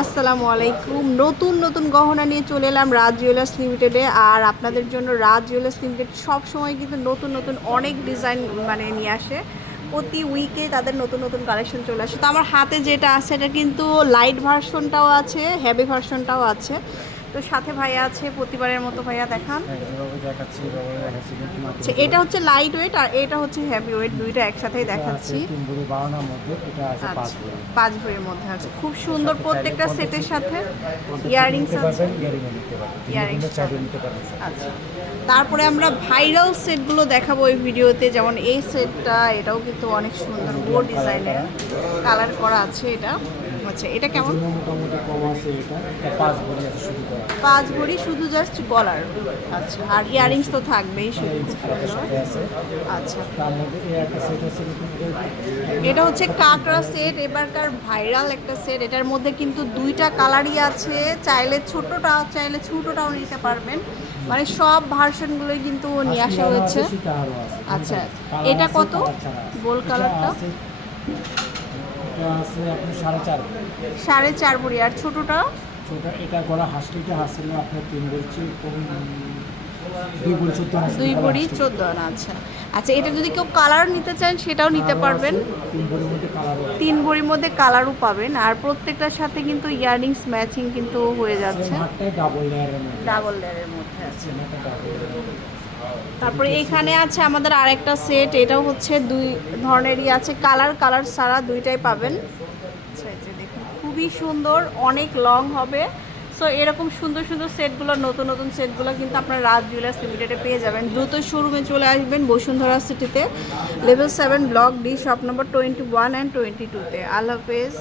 আসসালামু আলাইকুম। নতুন নতুন গহনা নিয়ে চলে এলাম রাজ জুয়েলার্স লিমিটেডে আর আপনাদের জন্য রাজ জুয়েলার্স লিমিটেড সব সময় কিন্তু নতুন নতুন অনেক ডিজাইন মানে নিয়ে আসে। প্রতি উইকে তাদের নতুন নতুন কালেকশন চলে আসে। তো আমার হাতে যেটা আছে এটা কিন্তু লাইট ভার্সনটাও আছে হেভি ভার্সনটাও আছে। তো সাথে ভাইয়া আছে প্রতিবারের মতো ভাইয়া দেখান। হ্যাঁ, আচ্ছা এটা হচ্ছে লাইট ওয়েট আর এটা হচ্ছে হেভি ওয়েট দুইটা একসাথেই দেখাচ্ছি। পাঁচ আচ্ছা ভরি। পাঁচ ভরির মধ্যে আছে। খুব সুন্দর প্রত্যেকটা সেটের সাথে ইয়াররিংস আছে। পারবেন। আচ্ছা। তারপরে আমরা ভাইরাল সেটগুলো দেখাবো এই ভিডিওতে। যেমন এই সেটটা এটাও কিন্তু অনেক সুন্দর বো ডিজাইনের কালার করা। আছে এটা। আচ্ছা এটা কেমন? মোটামুটি কম আছে এটা। পাঁচ ভরি আছে শুরু পাঁচ ভরি শুধু জাস্ট গলার। আচ্ছা আর ইয়াররিংস তো থাকবেই শুধু। সাথে আছে। আচ্ছা। তার মধ্যে এই একটা সেট আছে এটা হচ্ছে কাঁকড়া সেট এবারকার ভাইরাল একটা সেট এটার মধ্যে কিন্তু দুইটা কালারই আছে। চাইলে ছোটটা চাইলে ছোটটাও নিতে পারবেন। মানে সব ভার্সনগুলোই কিন্তু নিয়ে আসা হয়েছে। আচ্ছা, এটা কত? গোল কালারটা? সাড়ে চার। ভরি আর ছোটটা? ছোট এটা গলা হাসলিটা হাসলে আপনার তিন কম দুই ভরি চোদ্দ আনা আচ্ছা আচ্ছা এটা যদি কেউ কালার নিতে চান সেটাও নিতে পারবেন। তিন ভরির মধ্যে কালারও পাবেন আর প্রত্যেকটার সাথে কিন্তু ইয়াররিংস ম্যাচিং কিন্তু হয়ে যাচ্ছে। ডাবল লেয়ারের মধ্যে লেয়ারের মধ্যে আছে। তারপরে এখানে আছে আমাদের আরেকটা সেট এটাও হচ্ছে দুই ধরনেরই আছে। কালার কালার ছাড়া দুইটাই পাবেন। আচ্ছা, দেখুন খুবই সুন্দর অনেক লং হবে। সো এরকম সুন্দর সুন্দর সেটগুলো, নতুন নতুন সেটগুলো কিন্তু আপনার রাজ জুয়েলার্স লিমিটেডে পেয়ে যাবেন। দ্রুত শোরুমে চলে আসবেন বসুন্ধরা সিটিতে level seven block D shop number twenty one and twenty টুতে আল্লাহ হাফেজ।